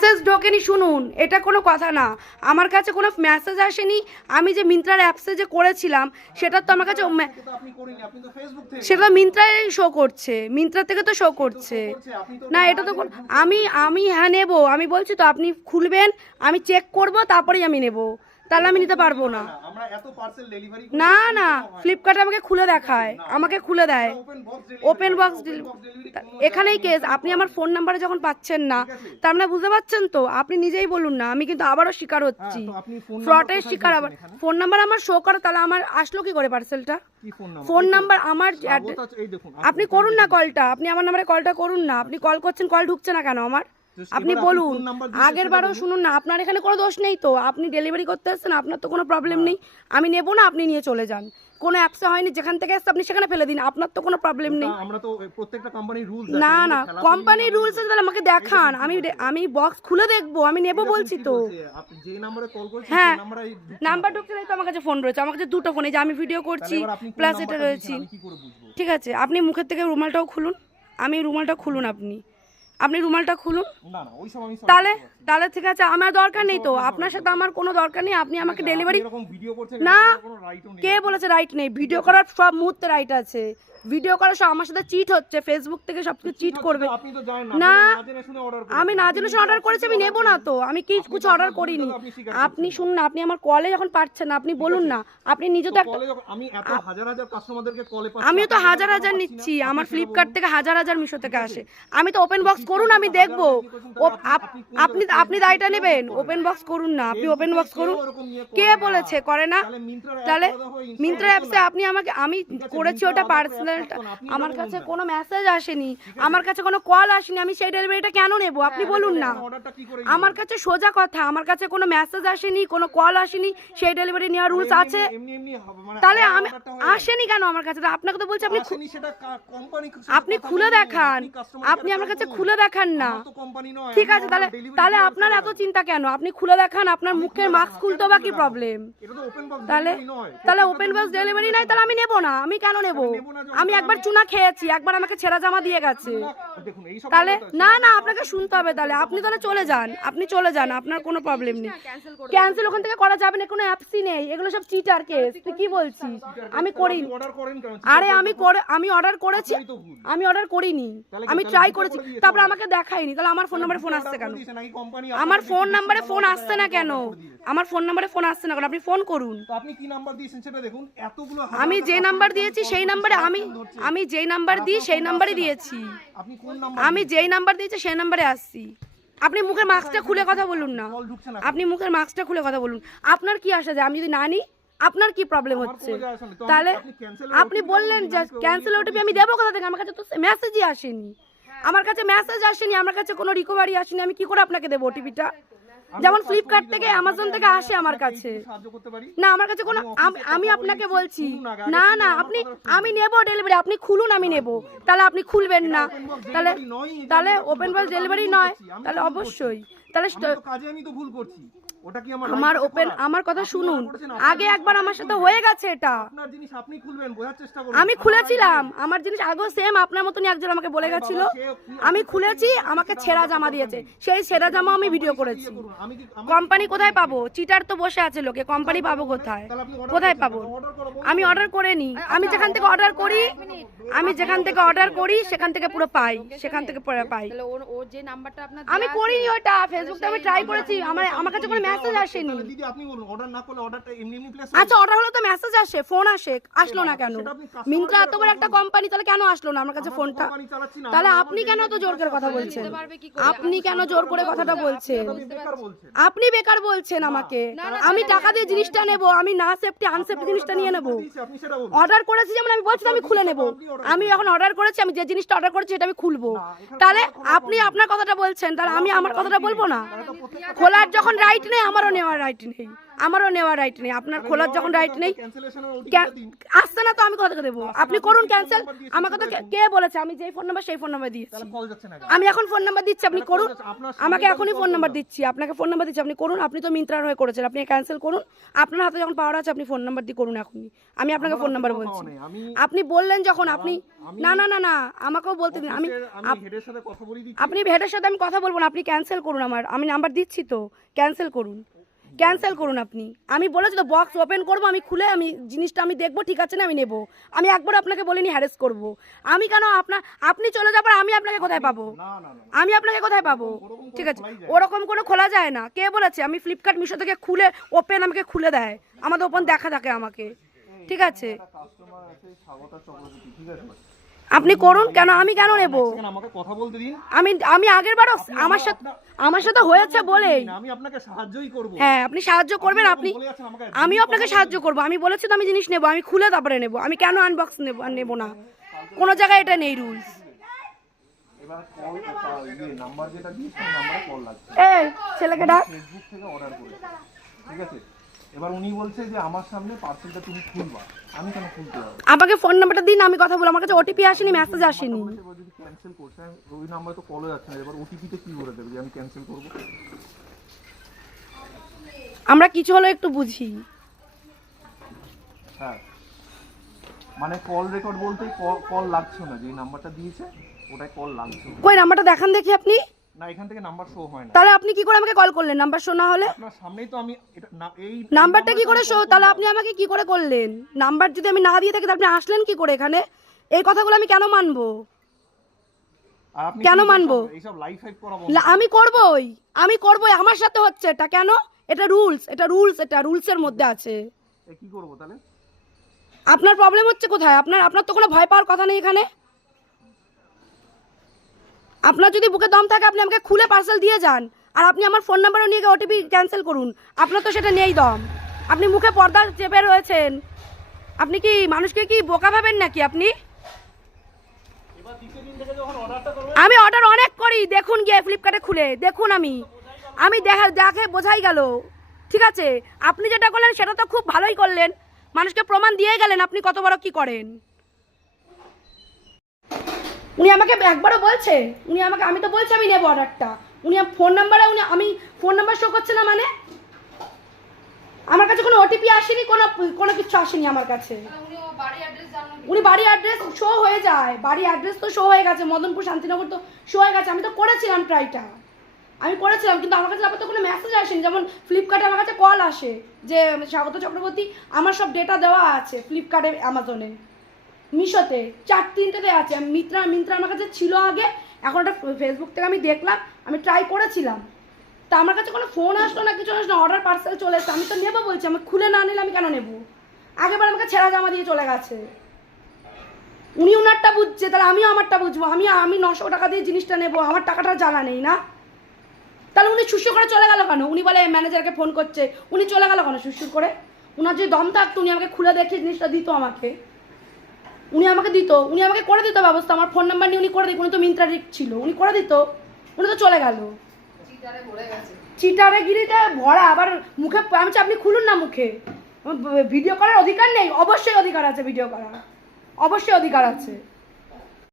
Message ঢোকেনি শুনুন এটা কোনো কথা না। আমার কাছে কোনো মেসেজ আসেনি আমি যে মিন্ত্রার অ্যাপসে যে করেছিলাম সেটা তো আমার কাছে সেটা মিন্ত্রায় শো করছে মিন্ত্রা থেকে তো শো করছে। না এটা তো আমি আমি হ্যাঁ নেব আমি বলছি তো আপনি খুলবেন আমি চেক করব তারপরেই আমি নেব। তাহলে আমি নিতে পারব না। না না ফ্লিপকার্ট আমাকে খুলে দেখায় আমাকে খুলে দেয়। ওপেন বক্স এখানেই কেস আপনি আমার ফোন নাম্বারে যখন পাচ্ছেন না তার মানে বুঝতে পারছেন তো? আপনি নিজেই বলুন না আমি কিন্তু আবারও শিকার হচ্ছি। তো ফ্রডের শিকার আবার ফোন নাম্বার আমার শো করে তাহলে আমার আসলো কি করে পার্সেলটা ফোন নাম্বার আমার আপনি করুন না কলটা আপনি আমার নাম্বারে কলটা করুন না আপনি কল করছেন কল ঢুকছে না কেন আমার? আপনি বলুন আগের বারও শুনুন না আপনার এখানে কোনো দোষ নেই তো আপনি ডেলিভারি করতে এসেছেন আপনার তো কোনো প্রবলেম নেই আমি নেব না আপনি নিয়ে চলে যান। কোনো অ্যাপসে হয়নি যেখান থেকে এসছে আপনি সেখানে ফেলে দিন আপনার তো কোনো প্রবলেম নেই। আমরা তো প্রত্যেকটা কোম্পানির রুলস না না কোম্পানির রুলস আছে তাহলে আমাকে দেখান আমি আমি বক্স খুলে দেখব আমি নেব বলছি তো। আপনি যে নম্বরে কল করেছেন হ্যাঁ। সেই নম্বরে নাম্বার ঢুকছে নাই তো আমার কাছে ফোন রয়েছে আমার কাছে দুটো ফোন এই যে আমি ভিডিও করছি প্লাস এটা রয়েছি। ঠিক আছে আপনি মুখের থেকে রুমালটাও খুলুন আমি রুমালটা খুলুন আপনি। আপনি রুমালটা খুলুন। তাহলে তাহলে ঠিক আছে আমার দরকার নেই তো। আপনার সাথে আমার কোনো দরকার নেই আপনি আমাকে ডেলিভারি না। কে বলেছে রাইট নেই? ভিডিও করার সব মুহূর্তে রাইট আছে। ভিডিও করার সব আমার সাথে চিট হচ্ছে ফেসবুক থেকে সব কিছু চিট করবে। না আমি না। জেনে শুনে অর্ডার করেছি আমি নেব না তো। আমি কি কিছু অর্ডার করিনি। আপনি শুনুন না আপনি আমার কলে যখন পাচ্ছেন না আপনি বলুন না। আপনি নিজে তো একটা আমি এত হাজার হাজার কাস্টমারদেরকে কলে আমিও তো হাজার হাজার নিচ্ছি আমার ফ্লিপকার্ট থেকে হাজার হাজার মিশো থেকে আসে। আমি তো ওপেন বক্স করুন আমি দেখব। আপনি আপনি দায়টা নেবেন। ওপেন বক্স করুন না আপনি ওপেন বক্স করুন। কে বলেছে? করে না? তাহলে তাহলে মিন্ত্রা অ্যাপসে আপনি আমাকে আমি করেছি ওটা পার্সোনাল আমার কাছে কোনো মেসেজ আসেনি। আমার কাছে কোনো কল আসেনি। আমি সেই ডেলিভারিটা কেন নেব? আপনি বলুন না। আমার কাছে সোজা কথা। আমার কাছে কোনো মেসেজ আসেনি কোনো কল আসেনি। সেই ডেলিভারি নেওয়ার রুলস আছে। মানে তাহলে আমি আসেনি কেন আমার কাছে? আপনাকে তো বলছি আপনি আপনি খুলে দেখান। আপনি আমার কাছে খুলে দেখান না। ঠিক আছে তাহলে তাহলে আপনার এত চিন্তা কেন? আপনি খুলে দেখান আপনার মুখের মাস্ক খুলতে বা কি প্রবলেম তাহলে তাহলে ওপেন বক্স ডেলিভারি নাই তাহলে আমি নেব না। আমি কেন নেব? আমি একবার চুনা খেয়েছি একবার আমাকে ছেঁড়া জামা দিয়ে গেছে। তাহলে না না আপনাকে শুনতে হবে তাহলে। আপনি তাহলে চলে যান আপনি চলে যান আপনার কোনো প্রবলেম নেই। ক্যান্সেল ওখান থেকে করা যাবে না কোনো অ্যাপসই নেই। এগুলো সব চিটার কেস তুই কি বলছিস? আমি করি অর্ডার করেন। কেন? আরে আমি করে আমি অর্ডার করেছি আমি অর্ডার করিনি। আমি ট্রাই করেছি। করে তারপর আমাকে দেখায়নি। তাহলে আমার ফোন নাম্বারে ফোন আসছে কেন? আমার ফোন নাম্বারে ফোন আসছে না কেন? আমার ফোন নাম্বারে ফোন আসছে না কেন? আপনি ফোন করুন। আপনি কি নাম্বার দিয়েছেন সেটা দেখুন। এতগুলো আমি যে নাম্বার দিয়েছি সেই নাম্বারে আমি আমি যেই নাম্বার দিই সেই নাম্বারই দিয়েছি। আপনি কোন নাম্বার আমি যেই নাম্বার দিয়েছি সেই নাম্বারে আসছি। আপনি মুখের মাস্কটা খুলে কথা বলুন না। আপনি মুখের মাস্কটা খুলে কথা বলুন। আপনার কি আসা যায় আমি যদি না নিই আপনার কি প্রবলেম হচ্ছে? তাহলে আপনি বললেন যে ক্যান্সেল ওটিপি আমি দেবো কোথা থেকে? আমার কাছে তো মেসেজই আসেনি। আমার কাছে মেসেজ আসেনি আমার কাছে কোনো রিকভারি আসেনি। আমি কি করে আপনাকে দেবো ওটিপিটা? যেমন ফ্লিপকার্ট থেকে অ্যামাজন থেকে আসে আমার কাছে। না আমার কাছে কোনো আম- আমি আপনাকে বলছি। না না আপনি আমি নেব ডেলিভারি আপনি খুলুন আমি নেব। তাহলে আপনি খুলবেন না। তাহলে তাহলে ওপেন বক্স ডেলিভারি নয়। তাহলে অবশ্যই। তাহলে কাজে আমি তো ভুল করছি। ওটা কি আমার আমার ওপেন আমার কথা শুনুন। আগে একবার আমার সাথে হয়ে গেছে এটা। আপনার জিনিস আপনি খুলবেন বোঝার চেষ্টা করুন। আমি খুলেছিলাম। আমার জিনিস আগেও সেম আপনার মতনই একজন আমাকে বলে গেছিল। আমি খুলেছি আমাকে ছেঁড়া জামা দিয়েছে। সেই ছেঁড়া জামা আমি ভিডিও করেছি। কোম্পানি কোথায় পাবো? চিটার তো বসে আছে লোকে কোম্পানি পাবো কোথায়? কোথায় পাবো। আমি অর্ডার করে নি। আমি যেখান থেকে অর্ডার করি। আমি যেখান থেকে অর্ডার করি সেখান থেকে পুরো পাই সেখান থেকে পুরো পাই। তাহলে ওর ওর যে নাম্বারটা আপনার আমি করিনি ওটা ফেসবুকতে আমি ট্রাই করেছি। আমার আমার কাছে কোনো মেসেজ আসেনি। দিদি আপনি বলুন অর্ডার না করলে অর্ডারটা এমনি এমনি প্লেস আচ্ছা অর্ডার হলো তো মেসেজ আসে ফোন আসে আসলো না কেন? মিন্ত্রা এত বড় একটা কোম্পানি তাহলে কেন আসলো না আমার কাছে ফোনটা কোম্পানি চালাচ্ছি না তাহলে আপনি কেন তো জোর করে কথা বলছেন? আপনি কেন জোর করে কথাটা বলছেন? আপনি বেকার বলছেন। আমাকে। আমি টাকা দিয়ে জিনিসটা নেব আমি না সেফটি আনসেফটি জিনিসটা নিয়ে নেব। দিয়েছি, আপনি সেটা বলুন। অর্ডার করেছি যেমন আমি বলছি তো আমি খুলে নেব। আমি এখন অর্ডার করেছি আমি যে জিনিসটা অর্ডার করেছি সেটা আমি খুলবো। তাহলে আপনি আপনার কথাটা বলছেন তাহলে আমি আমার কথাটা বলব না? খোলার যখন রাইট নেই আমারও নেওয়ার রাইট নেই। আমারও নেওয়ার রাইট নেই। আপনার খোলার যখন রাইট নেই আসছে না তো আমি কথা দেবো। আপনি করুন ক্যান্সেল আমাকে তো কে- বলেছে? আমি যেই ফোন নাম্বার সেই ফোন নাম্বার দিয়েছি? আমি এখন ফোন নাম্বার দিচ্ছি আপনি করুন। আমাকে এখনই ফোন নাম্বার দিচ্ছি আপনাকে ফোন নাম্বার দিচ্ছি। আপনি করুন আপনি তো মিন্ত্রার হয়ে করেছেন আপনি ক্যান্সেল করুন। আপনার হাতে যখন পাওয়ার আছে আপনি ফোন নাম্বার দিয়ে করুন এখনই। আমি আপনাকে ফোন নাম্বার বলছি। আপনি বললেন যখন আপনি না না না না আমাকেও বলতে দিন। আমি আপনি হেডের সাথে আমি কথা বলব না আপনি ক্যান্সেল করুন আমার। আমি নাম্বার দিচ্ছি তো ক্যান্সেল করুন। ক্যান্সেল করুন আপনি। আমি বলেছি তো বক্স ওপেন করব আমি খুলে আমি জিনিসটা আমি দেখব ঠিক আছে না? আমি নেব। আমি একবার আপনাকে বলিনি হ্যারেস করব। আমি কেন আপনার আপনি চলে যাবার আমি আপনাকে কোথায় পাবো? আমি আপনাকে কোথায় পাবো? ঠিক আছে। ওরকম করে খোলা যায় না। কে বলেছে? আমি ফ্লিপকার্ট মিশো থেকে খুলে ওপেন আমাকে খুলে দেয়। আমাদের ওপেন দেখা থাকে আমাকে। ঠিক আছে? ঠিক আছে? আপনি করুন কেন আমি কেন নেব? আমাকে কথা বলতে দিন। আমি আমি আগের বারও আমার সাথে আমার সাথে হয়েছে বলেই। আমি আপনাকে সাহায্যই করব। হ্যাঁ আপনি সাহায্য করবেন আপনি বলে আমিও আপনাকে সাহায্য করব। আমি বলেছি তো আমি জিনিস নেব আমি খুলে তারপরে নেব। আমি কেন আনবক্স নেব নেব না? কোনো জায়গায় এটা নেই রুলস ইয়ে ছেলেকে ডাক। ফেসবুক থেকে অর্ডার ঠিক আছে? এবার উনি বলছে যে আমার সামনে পার্সেলটা তুমি খুলবা। আমি কেন খুলতে হবে আমাকে ফোন নাম্বারটা দিন আমি কথা বলব। আমার কাছে ওটিপি আসেনি মেসেজ আসেনি। যদি ক্যান্সেল করছে ওই নাম্বার তো কলও যাচ্ছে না। এবার ওটিপিতে কি করে দেবে যে আমি ক্যান্সেল করব? আমরা কিছু হলো একটু বুঝি। হ্যাঁ। মানে কল রেকর্ড বলতে কল লাগছে না। যে নাম্বারটা দিয়েছে ওটাই কল লাগছে। কই নাম্বারটা দেখান দেখি আপনি। না এখান থেকে নাম্বার শো হয় না। তাহলে আপনি কি করে আমাকে কল করলেন? নাম্বার হলে? আপনার সামনেই তো আমি এটা না- এই নাম্বারটা কি করে শো তাহলে আপনি আমাকে কি করে করলেন? নাম্বার যদি আমি না দিয়ে থাকি তাহলে আপনি আসলেন কি করে এখানে? এই কথাগুলো আমি কেন মানবো? কেন মানবো? আমি করবই। আমি করবই। আমার সাথে হচ্ছে। এটা কেন? এটা রুলস এটা রুলস এটা রুলসের মধ্যে আছে। কি করব তাহলে? আপনার প্রবলেম হচ্ছে কোথায়? আপনার আপনার তো কোনো ভয় পাওয়ার কথা নেই এখানে। আপনার যদি বুকে দম থাকে, আপনি আমাকে খুলে পার্সেল দিয়ে যান। আর আপনি আমার ফোন নাম্বারও নিয়ে গিয়ে ওটিপি ক্যান্সেল করুন। আপনার তো সেটা নেই দম। আপনি মুখে পর্দা চেপে রয়েছেন। আপনি কি মানুষকে কি বোকা ভাবেন নাকি আপনি? আমি অর্ডার অনেক করি। দেখুন গিয়ে ফ্লিপকার্টে খুলে। দেখুন আমি। আমি দেখা দেখে বোঝাই গেল। ঠিক আছে? আপনি যেটা করলেন, সেটা তো খুব ভালোই করলেন। মানুষকে প্রমাণ দিয়ে গেলেন আপনি কত বড় কি করেন। উনি আমাকে একবারও বলছে, উনি আমাকে, আমি তো বলছি আমি নেব অর্ডারটা উনি ফোন নাম্বারে উনি, আমি ফোন নাম্বার শো করছে না মানে? আমার কাছে কোনো ওটিপি আসেনি, কোনো কোনো কিছু আসেনি আমার কাছে। উনি বাড়ি অ্যাড্রেস শো হয়ে যায়, বাড়ি অ্যাড্রেস তো শো হয়ে গেছে, মদনপুর শান্তিনগর তো শো হয়ে গেছে, আমি তো করেছিলাম ট্রাইটা আমি করেছিলাম, কিন্তু আমার কাছে আপাতত কোনো মেসেজ আসেনি, যেমন ফ্লিপকার্টে আমার কাছে কল আসে, যে স্বাগত চক্রবর্তী, আমার সব ডেটা দেওয়া আছে ফ্লিপকার্টে অ্যামাজনে মিশোতে, চার তিনটেতে আছে। মিত্রা, মিন্ত্রা আমার কাছে ছিল আগে, এখন ওটা ফেসবুক থেকে আমি দেখলাম, আমি ট্রাই করেছিলাম। তা আমার কাছে কোনো ফোন আসলো না, কিছু আসলো অর্ডার পার্সেল চলে এসেছে, আমি তো নেব বলছি, আমি খুলে না নিলে আমি কেন নেব? আগেবার আমাকে ছেঁড়া জামা দিয়ে চলে গেছে। উনি ওনারটা বুঝছে, তাহলে আমিও আমারটা বুঝব, আমি আমি নশো টাকা দিয়ে জিনিসটা নেব, আমার টাকাটা জানা নেই না? তাহলে উনি শুশুর করে চলে গেল কেন? উনি বলে ম্যানেজারকে ফোন করছে, উনি চলে গেল কেন শুশুর করে? ওনার যে দম থাকতো উনি আমাকে খুলে দেখে জিনিসটা দিত আমাকে। উনি আমাকে দিত উনি আমাকে করে দিত ব্যবস্থা আমার ফোন নাম্বার নিয়ে উনি করে দিত উনি তো মিন্ত্রা ছিল উনি করে দিত উনি তো চলে গেল। চিটারে গিরিতে ভরা আবার মুখে আমি আপনি খুলুন না মুখে। ভিডিও করার অধিকার নেই অবশ্যই অধিকার আছে ভিডিও করার অবশ্যই অধিকার আছে।